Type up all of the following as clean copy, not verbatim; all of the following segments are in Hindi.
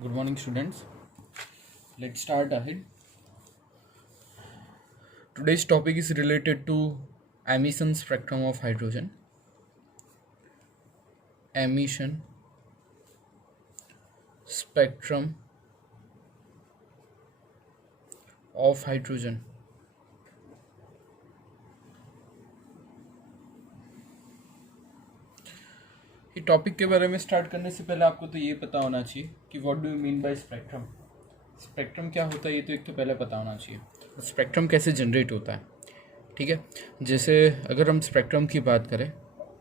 Good morning, students. Let's start ahead. Today's topic is related to emission spectrum of hydrogen. Emission spectrum of hydrogen. ये टॉपिक के बारे में स्टार्ट करने से पहले आपको तो ये पता होना चाहिए कि what do you mean by spectrum. Spectrum क्या होता है ये तो एक तो पहले पता होना चाहिए. स्पेक्ट्रम कैसे जनरेट होता है, ठीक है. जैसे अगर हम स्पेक्ट्रम की बात करें,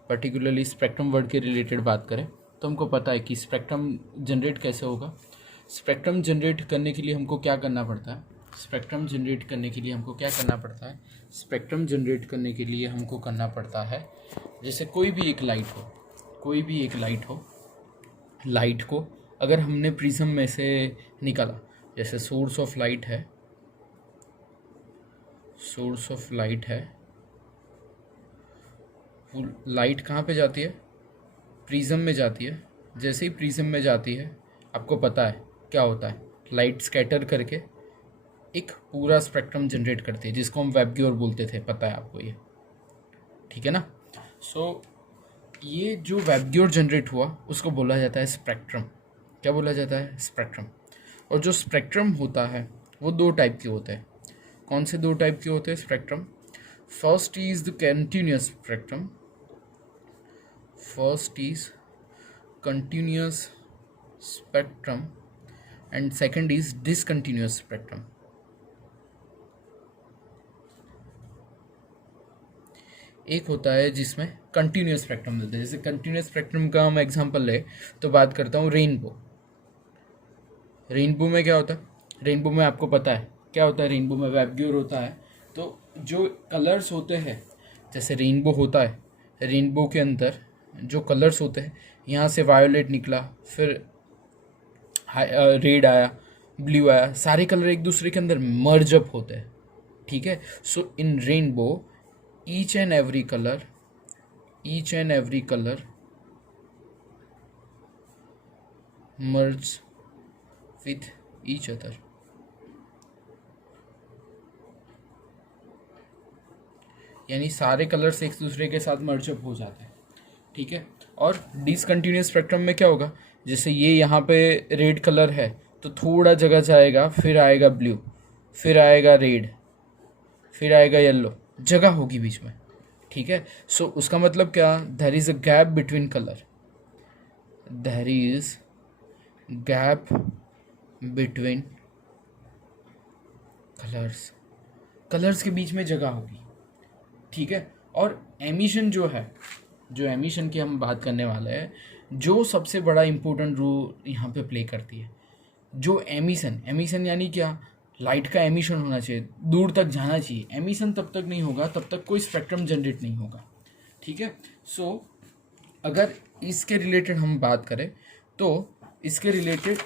पर्टिकुलरली स्पेक्ट्रम वर्ड के रिलेटेड बात करें, तो हमको पता है कि स्पेक्ट्रम जनरेट कैसे होगा. स्पेक्ट्रम जनरेट करने के लिए हमको क्या करना पड़ता है. स्पेक्ट्रम जनरेट करने के लिए हमको क्या करना पड़ता है. स्पेक्ट्रम जनरेट करने के लिए हमको करना पड़ता है, जैसे कोई भी एक लाइट हो, लाइट को अगर हमने प्रिज्म में से निकाला, जैसे सोर्स ऑफ लाइट है, लाइट कहाँ पे जाती है, प्रिज्म में जाती है. जैसे ही प्रिज्म में जाती है आपको पता है क्या होता है, लाइट स्कैटर करके एक पूरा स्पेक्ट्रम जनरेट करती है, जिसको हम वेबग्योर बोलते थे, पता है आपको ये, ठीक है ना. सो ये जो वेबग्योर जनरेट हुआ उसको बोला जाता है स्पेक्ट्रम. क्या बोला जाता है, स्पेक्ट्रम. और जो स्पेक्ट्रम होता है वो दो टाइप के होते हैं. कौन से दो टाइप के होते हैं spectrum. First is the continuous spectrum. First is continuous spectrum and second is discontinuous spectrum. एक होता है जिसमें कंटिन्यूअस स्पेक्ट्रम मिलता है. जैसे कंटिन्यूअस स्पेक्ट्रम का हम एग्जांपल ले तो बात करता हूँ रेनबो. रेनबो में क्या होता है, रेनबो में आपको पता है क्या होता है. रेनबो में वेबग्योर होता है. तो जो कलर्स होते हैं, जैसे रेनबो होता है, रेनबो के अंदर जो कलर्स होते हैं, यहाँ से वायोलेट निकला, फिर रेड आया, ब्लू आया, सारे कलर एक दूसरे के अंदर मर्ज अप होते हैं, ठीक है. So in rainbow each and every color merge with each other. यानी सारे कलर्स एक दूसरे के साथ मर्ज अप हो जाते हैं, ठीक है. और डिसकंटिन्यूअस स्पेक्ट्रम में क्या होगा, जैसे ये यहाँ पे रेड कलर है तो थोड़ा जगह जाएगा, फिर आएगा ब्लू, फिर आएगा रेड, फिर आएगा येलो, जगह होगी बीच में, ठीक है. सो उसका मतलब क्या, there is a gap between colour, there is gap between colours के बीच में जगह होगी, ठीक है. और एमिशन जो है, जो एमिशन की हम बात करने वाले हैं, जो सबसे बड़ा इंपॉर्टेंट रोल यहाँ पे प्ले करती है, जो एमिशन यानी क्या, लाइट का एमिशन होना चाहिए, दूर तक जाना चाहिए. एमिशन तब तक नहीं होगा तब तक कोई स्पेक्ट्रम जनरेट नहीं होगा, ठीक है. सो अगर इसके रिलेटेड हम बात करें तो इसके रिलेटेड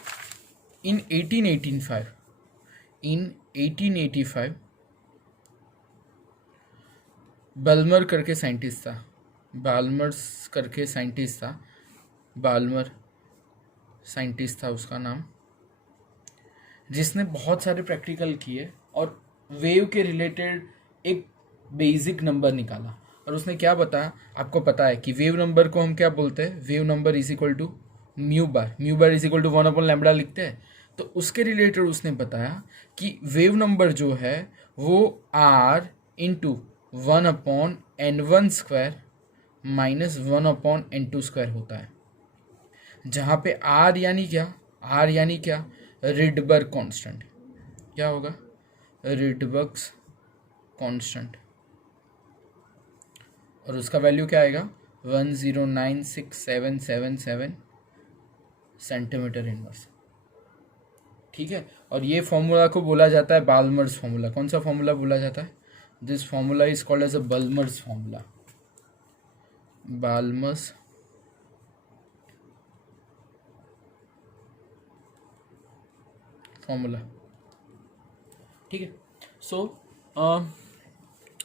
इन 1885 बाल्मर करके साइंटिस्ट था उसका नाम, जिसने बहुत सारे प्रैक्टिकल किए और वेव के रिलेटेड एक बेसिक नंबर निकाला. और उसने क्या बताया, आपको पता है कि वेव नंबर को हम क्या बोलते हैं, wave number is equal to mu bar is equal to 1/λ लिखते हैं. तो उसके रिलेटेड उसने बताया कि वेव नंबर जो है वो r into 1/n1² minus 1/n2² होता है, जहाँ पे r यानी क्या, रिडबर्ग कांस्टेंट. क्या होगा, रिडबर्ग कांस्टेंट. और उसका वैल्यू क्या आएगा, 10967777 सेंटीमीटर इनवर्स, ठीक है. और ये फॉर्मूला को बोला जाता है बाल्मर्स फॉर्मूला. कौन सा फॉर्मूला बोला जाता है, this formula is called as a Balmer's formula. Balmer's formula, ठीक है. सो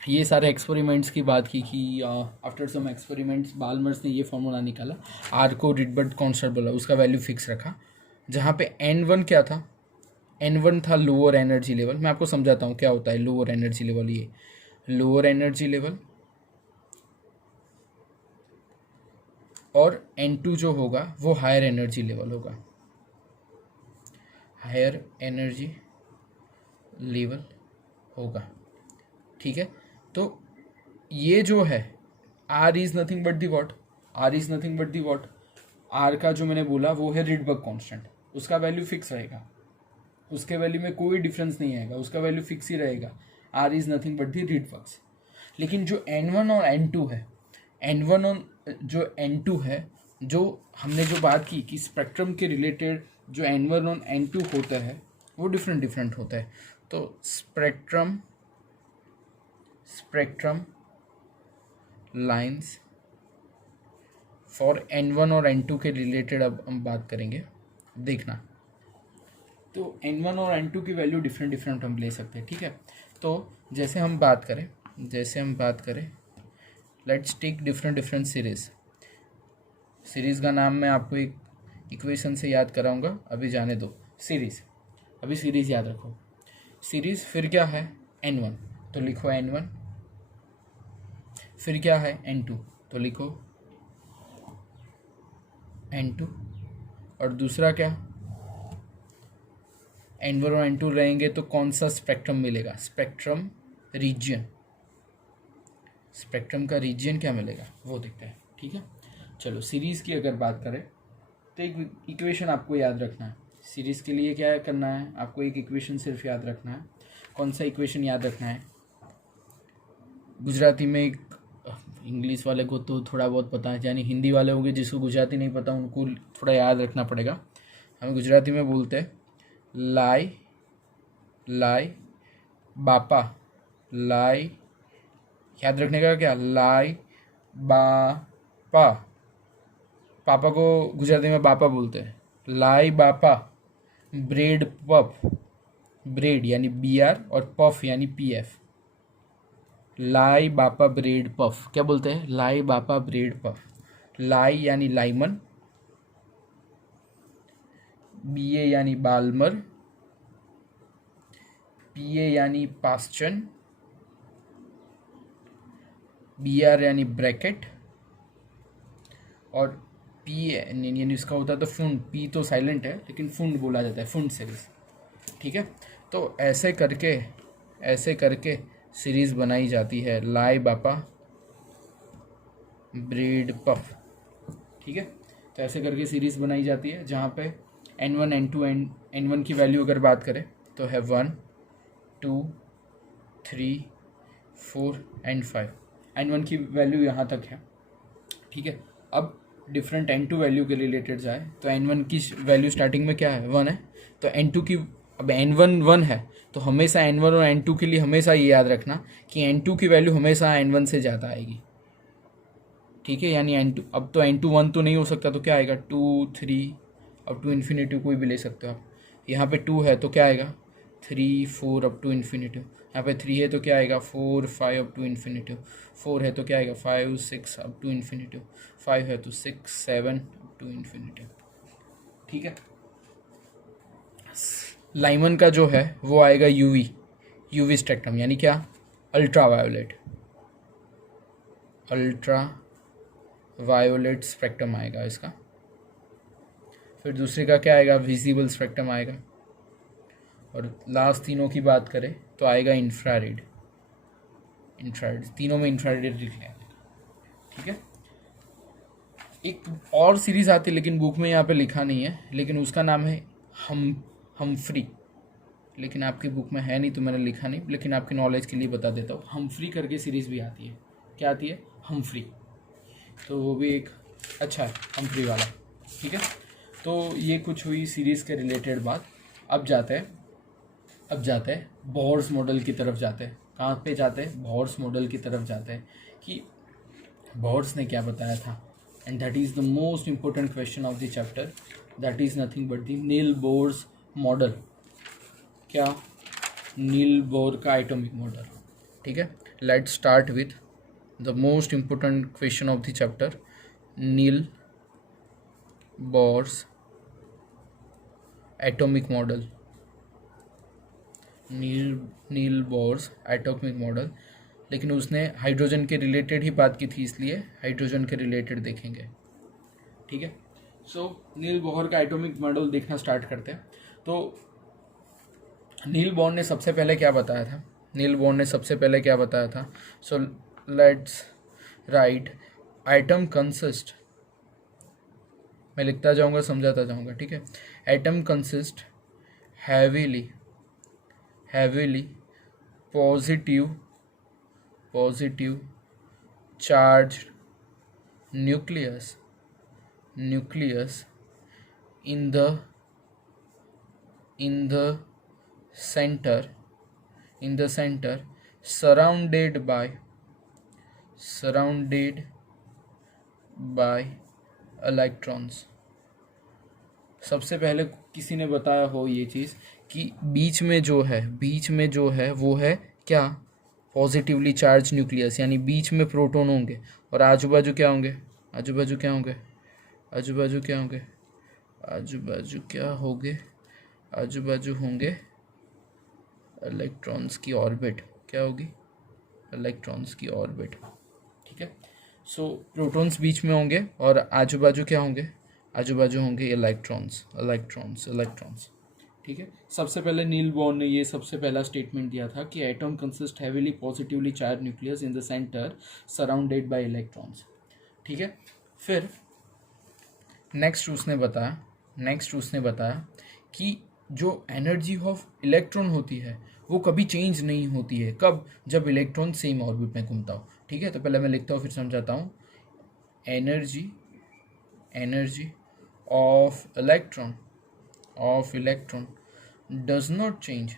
ये सारे एक्सपेरिमेंट्स की बात की कि आफ्टर सम एक्सपेरिमेंट्स बाल्मर्स ने ये फॉर्मूला निकाला, आर को रिडबर्ग कांस्टेंट बोला, उसका वैल्यू फिक्स रखा, जहाँ पे N1 क्या था, N1 था लोअर एनर्जी लेवल। मैं आपको समझाता हूँ क्या होता है लोअर एनर्जी लेवल। ये लोअर एनर्जी लेवल और N2 जो होगा वो हायर एनर्जी लेवल होगा, हायर एनर्जी लेवल होगा। ठीक है, तो ये जो है R is nothing but the what, R is nothing but the what, R का जो मैंने बोला वो है रिडबर्ग कांस्टेंट, उसका वैल्यू फिक्स रहेगा, उसके वैल्यू में कोई डिफरेंस नहीं आएगा, उसका वैल्यू फिक्स ही रहेगा। R is nothing but the Rydberg's. लेकिन जो N1 और N2 है, N1 और जो N2 है, जो हमने जो बात की कि स्पेक्ट्रम के रिलेटेड जो N1 और N2 होता है वो डिफरेंट डिफरेंट होता है। तो स्पेक्ट्रम लाइंस फॉर N1 और N2 के रिलेटेड अब हम बात करेंगे, देखना। तो N1 और N2 की वैल्यू डिफरेंट डिफरेंट हम ले सकते हैं। ठीक है, तो जैसे हम बात करें let's take different different series का नाम मैं आपको एक इक्वेशन से याद कराऊंगा, अभी जाने दो सीरीज़, अभी सीरीज़ याद रखो। सीरीज़ फिर क्या है N1, तो लिखो N1, फिर क्या है N2, तो लिखो N2, और दूसरा क्या N1 और N2 रहेंगे तो कौन सा स्पेक्ट्रम मिलेगा, स्पेक्ट्रम का रीजियन क्या मिलेगा वो देखते हैं। ठीक है, चलो सीरीज़ की अगर बात करें तो एक इक्वेशन आपको याद रखना है। सीरीज़ के लिए क्या करना है, आपको एक इक्वेशन सिर्फ याद रखना है। कौन सा इक्वेशन याद रखना है, गुजराती में एक, इंग्लिश वाले को तो थोड़ा बहुत पता है, यानी हिंदी वाले होंगे जिसको गुजराती नहीं पता उनको थोड़ा याद रखना पड़ेगा। हम गुजराती में बोलते हैं लाई बापा, लाई याद रखने का क्या, लाई बापा, पापा को गुजराती में बापा बोलते हैं, लाई बापा, ब्रेड पफ, ब्रेड यानी BR और पफ यानी PF, लाई बापा ब्रेड पफ, क्या बोलते हैं, लाई बापा ब्रेड पफ। लाई यानी लाइमन, BA यानी बाल्मर, PA यानी पास्चन, BR यानी ब्रैकेट, और पी यानी इसका होता है तो फुंड, पी तो साइलेंट है लेकिन फुंड बोला जाता है, फुंड सीरीज। ठीक है, तो ऐसे करके सीरीज बनाई जाती है लाई बापा ब्रेड पफ। ठीक है, तो ऐसे करके सीरीज बनाई जाती है जहाँ पे N1 N2 N1 की वैल्यू अगर बात करें तो है 1 2 3 4 एंड 5, N1 की वैल्यू यहाँ तक है। ठीक है, अब डिफरेंट N2 वैल्यू के रिलेटेड जाए तो N1 की वैल्यू स्टार्टिंग में क्या है 1 है, तो N2 की, अब N1 1 है तो हमेशा N1 और N2 के लिए हमेशा ये याद रखना कि N2 की वैल्यू हमेशा N1 से ज़्यादा आएगी। ठीक है, यानी N2, अब तो N2 1 तो नहीं हो सकता, तो क्या आएगा 2 3, अब टू इन्फिनिटी कोई भी ले सकते हो आप। यहाँ पे 2 है तो क्या आएगा 3 4 अप टू इन्फिनिटी, यहाँ पे 3 है तो क्या आएगा 4 5 अप टू इन्फिनिटी, 4 है तो क्या आएगा 5 6 अप टू इन्फिनिटी, 5 है तो 6 7 अप टू इन्फिनिटी। ठीक है, लाइमन का जो है वो आएगा यूवी स्पेक्ट्रम, यानी क्या अल्ट्रा वायोलेट स्पेक्ट्रम आएगा इसका। फिर दूसरे का क्या आएगा विजिबल स्पेक्ट्रम आएगा, और लास्ट तीनों की बात करें तो आएगा इंफ्रारेड, तीनों में इंफ्रारेड लिख लेंगे। ठीक है, एक और सीरीज आती है लेकिन बुक में यहाँ पे लिखा नहीं है, लेकिन उसका नाम है हमफ्री, लेकिन आपकी बुक में है नहीं तो मैंने लिखा नहीं, लेकिन आपकी नॉलेज के लिए बता देता हूँ। हमफ्री करके सीरीज़ भी आती है, क्या आती है हमफ्री, तो वो भी एक अच्छा है हमफ्री वाला। ठीक है, तो ये कुछ हुई सीरीज़ के रिलेटेड बात। अब जाते हैं बोर्स मॉडल की तरफ जाते हैं। कहाँ पे जाते हैं, बोर्स मॉडल की तरफ जाते हैं कि बोर्स ने क्या बताया था, and that is the most important question of the chapter, that is nothing but the Niels Bohr's model. क्या, नील बोर का एटॉमिक मॉडल। ठीक है, let's start with the most important question of the chapter, Niels Bohr's atomic model, Niels Bohr's atomic model, लेकिन उसने हाइड्रोजन के रिलेटेड ही बात की थी, इसलिए हाइड्रोजन के रिलेटेड देखेंगे। ठीक है, सो नील बोहर का एटॉमिक मॉडल देखना स्टार्ट करते हैं। तो नील बोहर ने सबसे पहले क्या बताया था? So let's write atom consist, मैं लिखता जाऊंगा समझाता जाऊंगा, ठीक है। Atom consist heavily positive charge nucleus in the center surrounded by electrons। सबसे पहले किसी ने बताया हो ये चीज़ कि बीच में जो है वो है क्या? पॉजिटिवली चार्ज न्यूक्लियस, यानी बीच में प्रोटॉन होंगे और आजू बाजू क्या होंगे? आजू बाजू होंगे इलेक्ट्रॉन्स की ऑर्बिट। क्या होगी? इलेक्ट्रॉन्स की ऑर्बिट। ठीक है, सो प्रोटॉन्स बीच में होंगे और आजू बाजू क्या होंगे? आजू बाजू होंगे इलेक्ट्रॉन्स। ठीक है, सबसे पहले नील बोहर ने ये सबसे पहला स्टेटमेंट दिया था कि atom consist heavily positively charge nucleus in the centre surrounded by electrons. ठीक है, फिर नेक्स्ट उसने बताया कि जो एनर्जी ऑफ इलेक्ट्रॉन होती है वो कभी चेंज नहीं होती है। कब? जब इलेक्ट्रॉन सेम ऑर्बिट में घूमता हो। ठीक है, तो पहले मैं लिखता हूँ फिर समझाता हूँ। Energy of electron does not change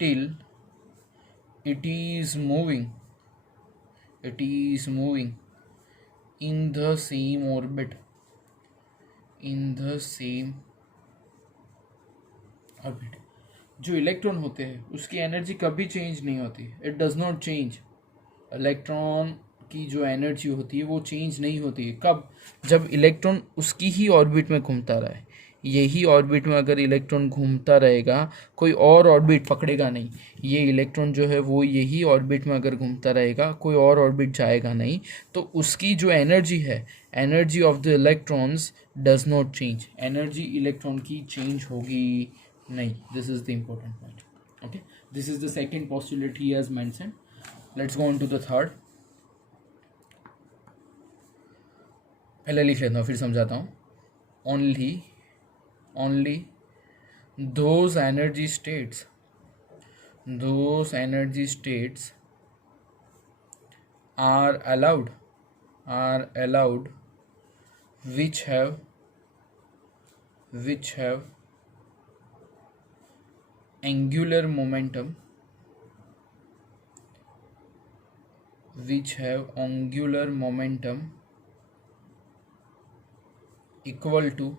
till it is moving in the same orbit जो इलेक्ट्रॉन होते हैं उसकी एनर्जी कभी चेंज नहीं होती। It does not change. Electron की जो एनर्जी होती है वो चेंज नहीं होती है। कब? जब इलेक्ट्रॉन उसकी ही ऑर्बिट में घूमता रहे। यही ऑर्बिट में अगर इलेक्ट्रॉन घूमता रहेगा, कोई और ऑर्बिट पकड़ेगा नहीं। ये इलेक्ट्रॉन जो है वो यही ऑर्बिट में अगर घूमता रहेगा, कोई और ऑर्बिट जाएगा नहीं, तो उसकी जो एनर्जी है, energy of the electrons does not change. Energy electron की चेंज होगी नहीं। This is the important point. Okay, this is the second postulate he has mentioned. Let's go on to the third. पहले लिख लेता हूँ फिर समझाता हूँ। only those energy states are allowed which have angular momentum equal to,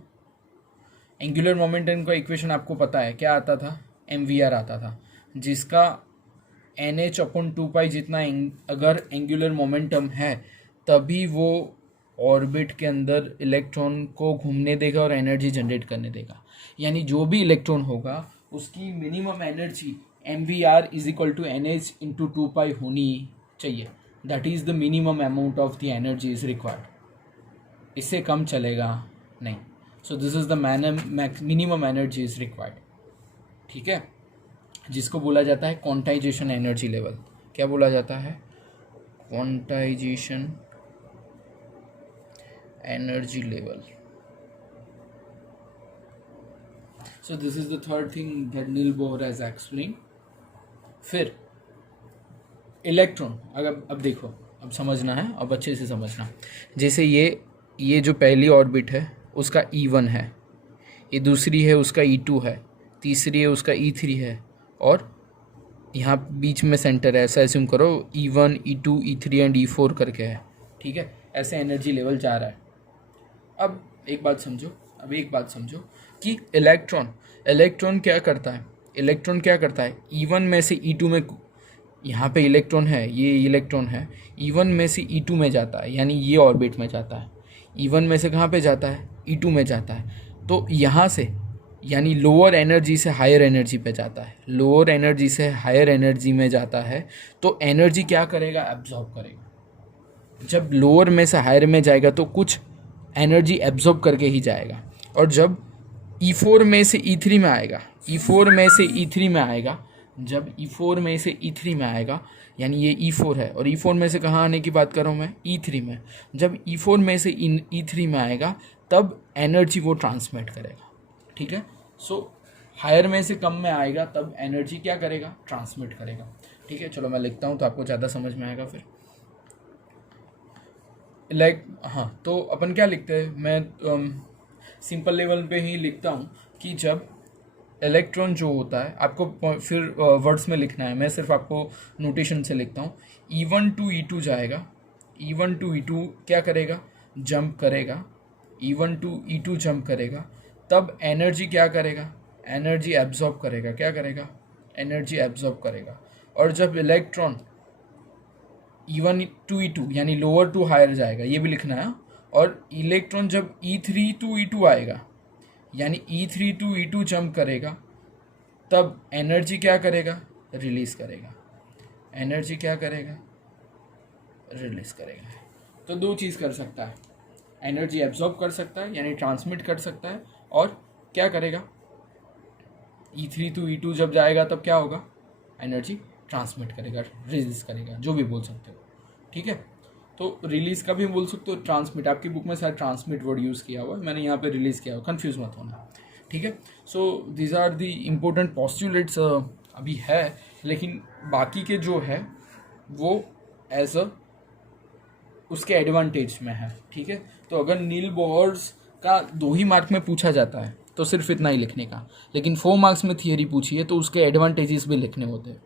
angular momentum का इक्वेशन आपको पता है क्या आता था? mvr आता था, जिसका nh/2π जितना अगर एंगुलर मोमेंटम है तभी वो ऑर्बिट के अंदर इलेक्ट्रॉन को घूमने देगा और एनर्जी जनरेट करने देगा। यानी जो भी इलेक्ट्रॉन होगा उसकी मिनिमम एनर्जी mvr = nh/2π होनी चाहिए। That is the minimum amount of the energy is required. इससे कम चलेगा नहीं। सो this is the minimum energy is required. ठीक है, जिसको बोला जाता है क्वांटाइजेशन एनर्जी लेवल। क्या बोला जाता है? Quantization energy level. So this is the third thing that Niels Bohr has explain. फिर इलेक्ट्रॉन, अगर अब देखो, अब समझना है, अब अच्छे से समझना। जैसे ये जो पहली ऑर्बिट है उसका E1 है, ये दूसरी है उसका E2 है, तीसरी है उसका E3 है, और यहाँ बीच में सेंटर है। ऐसा एज्यूम करो E1, E2, E3 and E4 करके है। ठीक है, ऐसे एनर्जी लेवल जा रहा है। अब एक बात समझो कि इलेक्ट्रॉन क्या करता है? E1 में से E2 में यहाँ पे इलेक्ट्रॉन है, ये इलेक्ट्रॉन है, E1 में से E2 में जाता है, यानी ये ऑर्बिट में जाता है। E1 में से कहाँ पे जाता है? E2 में जाता है। तो यहाँ से यानी लोअर एनर्जी से हायर एनर्जी पे जाता है, लोअर एनर्जी से हायर एनर्जी में जाता है, तो एनर्जी क्या करेगा? एब्जॉर्ब करेगा। जब लोअर में से हायर में जाएगा तो कुछ एनर्जी एब्जॉर्ब करके ही जाएगा। और जब E4 में से E3 में आएगा, E4 में से E3 में आएगा, जब E4 में से E3 में आएगा, यानी ये E4 है और E4 में से कहाँ आने की बात कर रहा हूँ मैं? E3 में। जब E4 में से E3 में आएगा तब एनर्जी वो ट्रांसमिट करेगा। ठीक है, सो हायर में से कम में आएगा तब एनर्जी क्या करेगा? ट्रांसमिट करेगा। ठीक है, चलो मैं लिखता हूँ तो आपको ज़्यादा समझ में आएगा फिर। हाँ, तो अपन क्या लिखते हैं? मैं सिंपल लेवल पे ही लिखता हूँ कि जब इलेक्ट्रॉन जो होता है, आपको फिर वर्ड्स में लिखना है, मैं सिर्फ आपको नोटेशन से लिखता हूँ। E1 टू E2 जाएगा, E1 टू E2 क्या करेगा? जंप करेगा। E1 टू E2 जंप करेगा, तब एनर्जी क्या करेगा? एनर्जी एब्जॉर्ब करेगा। क्या करेगा? एनर्जी एब्जॉर्ब करेगा। और जब इलेक्ट्रॉन E1 टू E2 यानी लोअर टू हायर जाएगा, ये भी लिखना है। और इलेक्ट्रॉन जब E3 टू E2 आएगा, यानी E3 टू E2 जंप करेगा, तब एनर्जी क्या करेगा? रिलीज करेगा। एनर्जी क्या करेगा? रिलीज करेगा। तो दो चीज़ कर सकता है, एनर्जी एब्जॉर्ब कर सकता है यानी ट्रांसमिट कर सकता है, और क्या करेगा? E3 टू E2 जब जाएगा तब क्या होगा? एनर्जी ट्रांसमिट करेगा, रिलीज करेगा, जो भी बोल सकते हो। ठीक है, तो रिलीज का भी बोल सकते हो, ट्रांसमिट। आपकी बुक में शायद ट्रांसमिट वर्ड यूज़ किया हुआ है, मैंने यहाँ पे रिलीज किया हुआ, कंफ्यूज मत होना। ठीक है, so these are the important postulates अभी है, लेकिन बाकी के जो है वो एज अ उसके एडवांटेज में है। ठीक है, तो अगर नील बोहर्स का 2 ही मार्क में पूछा जाता है तो सिर्फ इतना ही लिखने का, लेकिन 4 मार्क्स में थियरी पूछी है तो उसके एडवांटेजेस भी लिखने होते हैं।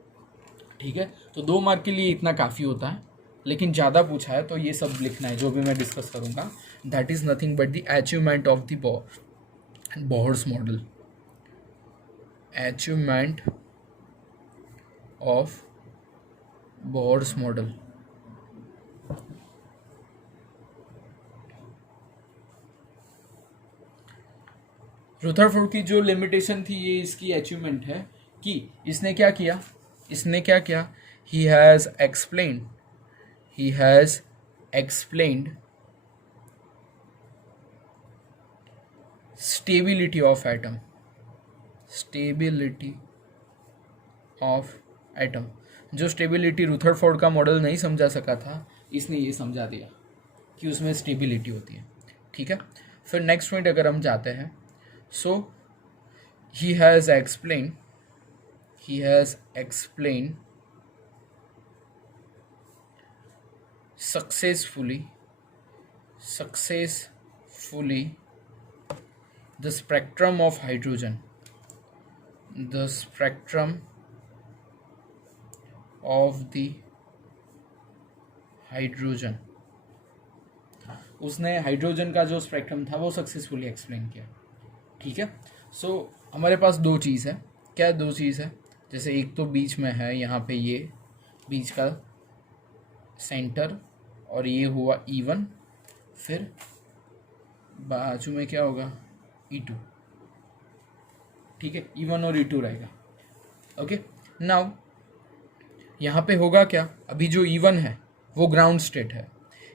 ठीक है, तो 2 मार्क के लिए इतना काफ़ी होता है, लेकिन ज़्यादा पूछा है तो ये सब लिखना है जो भी मैं डिस्कस करूँगा। That is nothing but the achievement of the Bohr's model. Achievement of Bohr's model. Rutherford की जो लिमिटेशन थी, ये इसकी अचीवमेंट है कि इसने क्या किया? He has explained stability of atom. जो स्टेबिलिटी रुदरफोर्ड का मॉडल नहीं समझा सका था, इसने ये समझा दिया कि उसमें स्टेबिलिटी होती है। ठीक है, फिर नेक्स्ट पॉइंट अगर हम जाते हैं, so he has explained successfully the spectrum of hydrogen, the spectrum of the hydrogen। उसने हाइड्रोजन का जो स्पेक्ट्रम था वो सक्सेसफुली एक्सप्लेन किया। ठीक है, सो हमारे पास 2 चीज़ है। क्या 2 चीज़ है? जैसे एक तो बीच में है, यहाँ पे ये बीच का सेंटर, और ये हुआ E1, फिर बाजू में क्या होगा? E2। ठीक है, E1 और E2 रहेगा। ओके, नाउ यहाँ पे होगा क्या? अभी जो E1 है वो ग्राउंड स्टेट है,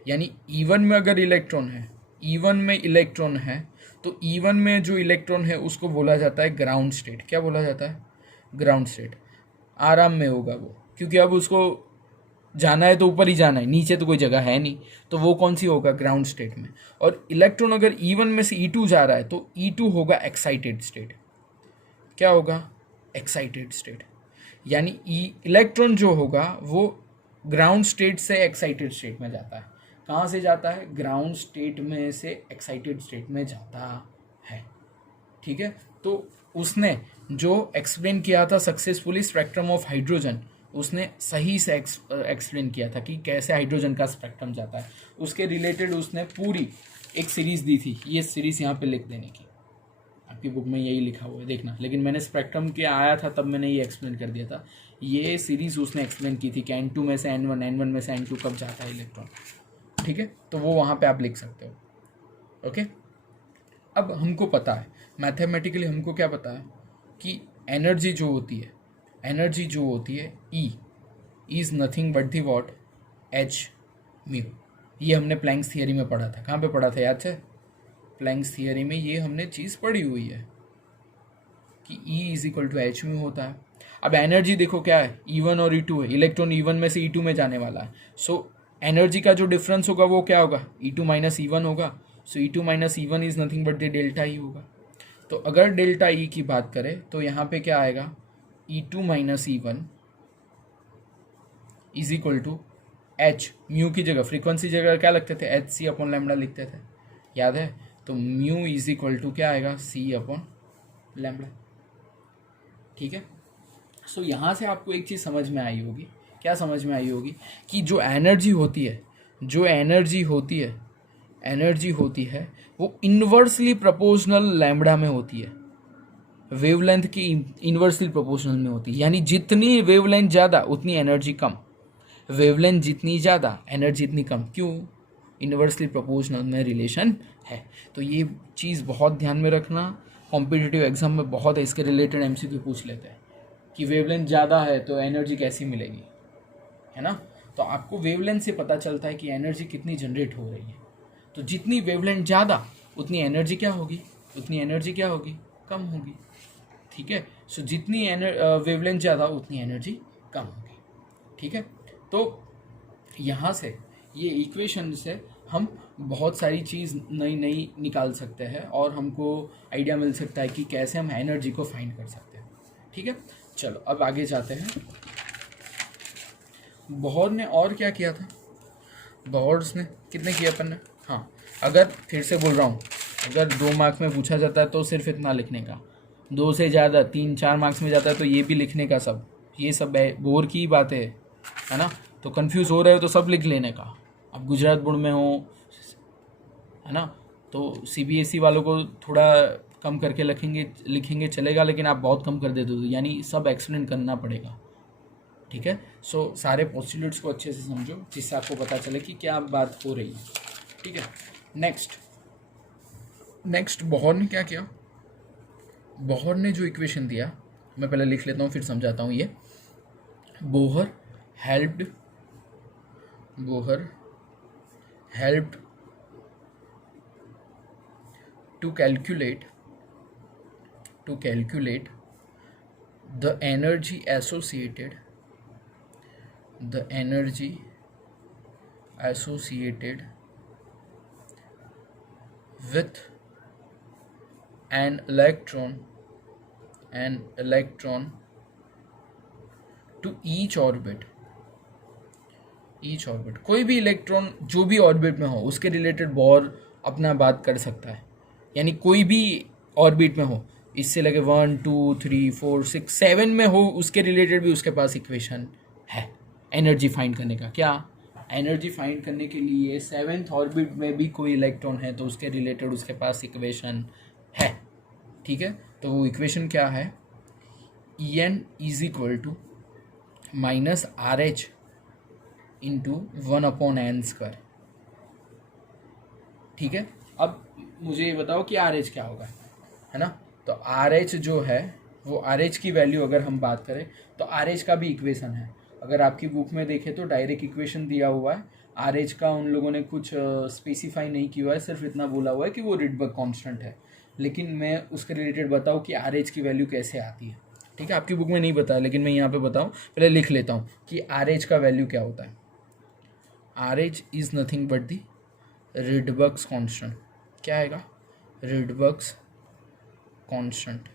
यानी E1 में अगर इलेक्ट्रॉन है, E1 में इलेक्ट्रॉन है, तो E1 में जो इलेक्ट्रॉन है उसको बोला जाता है ग्राउंड स्टेट। क्या बोला जाता है? Ground state. आराम में होगा वो, क्योंकि अब उसको जाना है तो ऊपर ही जाना है, नीचे तो कोई जगह है नहीं, तो वो कौन सी होगा? ग्राउंड स्टेट में। और इलेक्ट्रॉन अगर E1 में से E2 जा रहा है तो E2 होगा एक्साइटेड स्टेट। क्या होगा? Excited state. यानी इलेक्ट्रॉन जो होगा वो ग्राउंड स्टेट से एक्साइटेड स्टेट में जाता है। कहाँ से जाता है? ग्राउंड स्टेट में से एक्साइटेड स्टेट में जाता है। ठीक है, तो उसने जो एक्सप्लेन किया था सक्सेसफुली स्पेक्ट्रम ऑफ हाइड्रोजन, उसने सही से एक्सप्लेन किया था कि कैसे हाइड्रोजन का स्पेक्ट्रम जाता है। उसके रिलेटेड उसने पूरी एक सीरीज़ दी थी, ये सीरीज़ यहाँ पे लिख देने की, आपकी बुक में यही लिखा हुआ है देखना। लेकिन मैंने स्पेक्ट्रम के आया था तब मैंने ये एक्सप्लेन कर दिया था। ये सीरीज उसने एक्सप्लेन की थी कि N2 में से N1, N1 में से N2 कब जाता है इलेक्ट्रॉन, ठीक है। तो वो वहाँ पे आप लिख सकते हो, ओके। अब हमको पता है मैथमेटिकली, हमको क्या पता है कि एनर्जी जो होती है, एनर्जी जो होती है E is nothing but the what, H mu. ये हमने प्लैंक्स थियरी में पढ़ा था। कहाँ पे पढ़ा था याद है? प्लैंक्स थियरी में ये हमने चीज़ पढ़ी हुई है कि E is equal to h mu होता है। अब एनर्जी देखो क्या है, E1 और E2 है, इलेक्ट्रॉन E1 में से E2 में जाने वाला है, सो एनर्जी का जो डिफरेंस होगा वो क्या होगा, E2 माइनस E1 होगा। सो E2 minus E1 is nothing but the delta E होगा। तो अगर डेल्टा ई की बात करें तो यहाँ पे क्या आएगा, E2 minus E1 is equal to h, mu की जगह फ्रीक्वेंसी जगह क्या लिखते थे, एच सी अपॉन लैम्डा लिखते थे, याद है? तो म्यू इज इक्वल टू क्या आएगा, सी अपॉन लैम्डा, ठीक है। सो यहाँ से आपको एक चीज़ समझ में आई होगी, क्या समझ में आई होगी, कि जो एनर्जी होती है, जो एनर्जी होती है, एनर्जी होती है वो इन्वर्सली प्रोपोर्शनल लैम्डा में होती है, वेवलेंथ की इन्वर्सली प्रोपोर्शनल में होती है। यानी जितनी वेवलेंथ ज़्यादा उतनी एनर्जी कम, वेवलेंथ जितनी ज़्यादा एनर्जी इतनी कम। क्यों? इन्वर्सली प्रोपोर्शनल में रिलेशन है। तो ये चीज़ बहुत ध्यान में रखना, कॉम्पिटिटिव एग्जाम में बहुत इसके रिलेटेड एमसीक्यू पूछ लेते हैं कि वेवलेंथ ज़्यादा है तो एनर्जी कैसी मिलेगी, है ना। तो आपको वेवलेंथ से पता चलता है कि एनर्जी कितनी जनरेट हो रही है। तो जितनी वेवलेंथ ज़्यादा उतनी एनर्जी क्या होगी, उतनी एनर्जी क्या होगी, कम होगी, ठीक है। सो जितनी वेवलेंथ ज़्यादा उतनी एनर्जी कम होगी, ठीक है। तो यहाँ से ये इक्वेशन से हम बहुत सारी चीज़ नई नई निकाल सकते हैं और हमको आइडिया मिल सकता है कि कैसे हम एनर्जी को फाइंड कर सकते हैं, ठीक है। चलो अब आगे जाते हैं। बोहर ने और क्या किया था, बोहर्स ने कितने किया अपन ने, हाँ, अगर फिर से बोल रहा हूँ, अगर 2 मार्क्स में पूछा जाता है तो सिर्फ इतना लिखने का, 2 से ज़्यादा 3-4 मार्क्स में जाता है तो ये भी लिखने का, सब ये सब बोर की बातें है ना। तो कंफ्यूज हो रहे हो तो सब लिख लेने का। अब गुजरात बोर्ड में हो, है ना, तो सीबीएसई वालों को थोड़ा कम करके लिखेंगे चलेगा, लेकिन आप बहुत कम कर देते हो, यानी सब एक्सप्लेन करना पड़ेगा, ठीक है। सो सारे पोस्टुलेट्स को अच्छे से समझो जिससे आपको पता चले कि क्या बात हो रही है, ठीक है। नेक्स्ट बोहर ने क्या किया, बोहर ने जो इक्वेशन दिया, मैं पहले लिख लेता हूँ फिर समझाता हूँ। ये Bohr helped to calculate the energy associated with an electron to each orbit। कोई भी इलेक्ट्रॉन जो भी ऑर्बिट में हो उसके रिलेटेड बोहर अपना बात कर सकता है, यानी कोई भी ऑर्बिट में हो, इससे लगे 1 2 3 4 6 7 में हो, उसके रिलेटेड भी उसके पास इक्वेशन है एनर्जी फाइंड करने का। क्या एनर्जी फाइंड करने के लिए 7th ऑर्बिट में भी कोई इलेक्ट्रॉन है तो उसके रिलेटेड उसके पास इक्वेशन है, ठीक है। तो वो इक्वेशन क्या है, En is equal to minus R H into 1/n², ठीक है। अब मुझे ये बताओ कि आर एच क्या होगा, है ना। तो आर एच जो है वो आर एच की वैल्यू अगर हम बात करें तो आर एच का भी इक्वेशन है, अगर आपकी बुक में देखें तो डायरेक्ट इक्वेशन दिया हुआ है। आर एच का उन लोगों ने कुछ स्पेसिफाई नहीं किया है, सिर्फ इतना बोला हुआ है कि वो रिडबर्ग कांस्टेंट है, लेकिन मैं उसके रिलेटेड बताऊँ कि आर एच की वैल्यू कैसे आती है, ठीक है। आपकी बुक में नहीं बताया लेकिन मैं यहाँ पे बताऊँ, पहले लिख लेता हूँ कि आर एच का वैल्यू क्या होता है। R H is nothing but the Rydberg's constant. क्या आएगा, रिडबर्ग्स कांस्टेंट,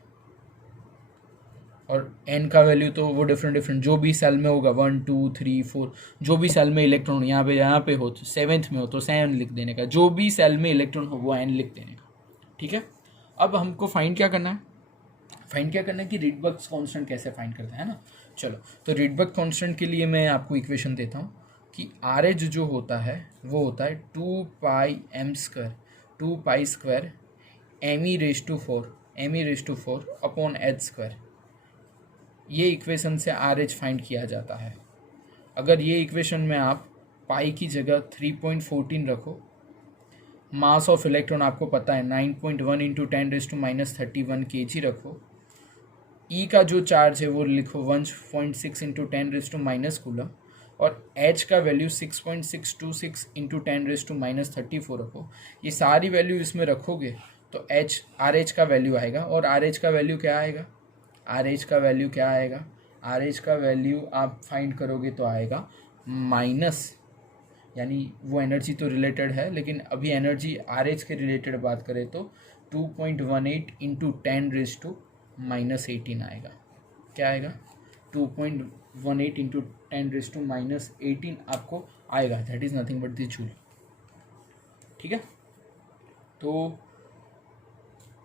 और n का वैल्यू तो वो डिफरेंट जो भी सेल में होगा 1 2 3 4, जो भी सेल में इलेक्ट्रॉन यहाँ पे हो तो 7th में हो तो 7 लिख देने का, जो भी सेल में इलेक्ट्रॉन हो वो n लिख देने का, ठीक है। अब हमको फाइंड क्या करना है, कि रिडबर्ग्स कांस्टेंट कैसे फाइंड करते हैं ना। चलो, तो रिडबर्ग कांस्टेंट के लिए मैं आपको इक्वेशन देता हूँ कि आर एच जो होता है वो होता है 2π² m e raised to 4 upon h², ये इक्वेशन से आर एच फाइंड किया जाता है। अगर ये इक्वेशन में आप पाई की जगह 3.14 रखो, मास ऑफ इलेक्ट्रॉन आपको पता है 9.1 इंटू 10⁻31 kg रखो, ई का जो चार्ज है वो लिखो 1.6 इंटू 10⁻⁻ कूलम, और एच का वैल्यू 6.626 इंटू 10⁻34 रखो। ये सारी वैल्यू इसमें रखोगे तो एच आर एच का वैल्यू आएगा। और आर एच का वैल्यू क्या आएगा? आर एच का वैल्यू क्या आएगा? आर एच का वैल्यू आप फाइंड करोगे तो आएगा माइनस, यानी वो एनर्जी तो रिलेटेड है, लेकिन अभी एनर्जी आर एच के रिलेटेड बात करें तो 2.18 इंटू 10⁻18 आएगा। क्या आएगा? 2.18 इंटू 10⁻18 आपको आएगा। That is nothing but the joule. ठीक है, तो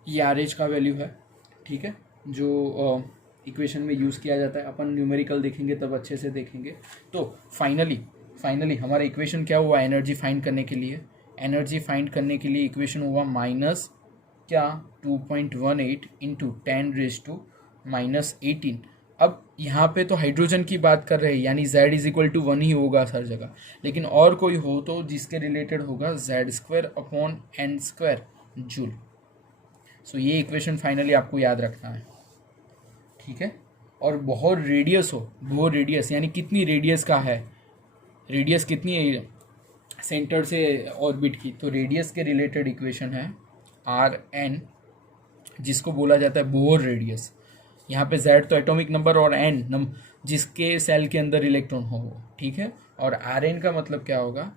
ये आर एच का वैल्यू है। ठीक है, जो इक्वेशन में यूज़ किया जाता है। अपन न्यूमेरिकल देखेंगे तब अच्छे से देखेंगे। तो फाइनली हमारा इक्वेशन क्या हुआ एनर्जी फाइंड करने के लिए? एनर्जी फाइंड करने के लिए इक्वेशन हुआ माइनस क्या 2.18 इंटू 10⁻18। अब यहाँ पे तो हाइड्रोजन की बात कर रहे हैं, यानी z इज इक्वल टू 1 ही होगा हर जगह, लेकिन और कोई हो तो जिसके रिलेटेड होगा z² / n² जूल। सो ये इक्वेशन फाइनली आपको याद रखना है। ठीक है, और बोहर रेडियस हो, बोहर रेडियस यानी कितनी रेडियस का है, रेडियस कितनी है सेंटर से ऑर्बिट की, तो रेडियस के रिलेटेड इक्वेशन है Rn, जिसको बोला जाता है बोहर रेडियस। यहाँ पे Z तो एटॉमिक नंबर और n जिसके सेल के अंदर इलेक्ट्रॉन हो। ठीक है, और Rn का मतलब क्या होगा?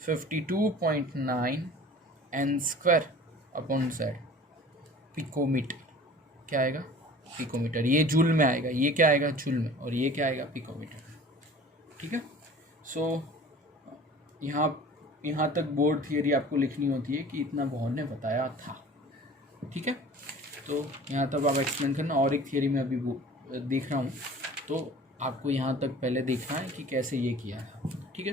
52.9 n² / Z पिकोमीटर। क्या आएगा? पिकोमीटर। ये जूल में आएगा, ये क्या आएगा? जूल में, और ये क्या आएगा? पिकोमीटर। ठीक है, सो यहाँ तक बोर्ड थियरी आपको लिखनी होती है कि इतना बोहर ने बताया था। ठीक है, तो यहाँ तक आप एक्सप्लेन करना। और एक थियरी में अभी देख रहा हूँ, तो आपको यहाँ तक पहले देखना है कि कैसे ये किया था। ठीक है।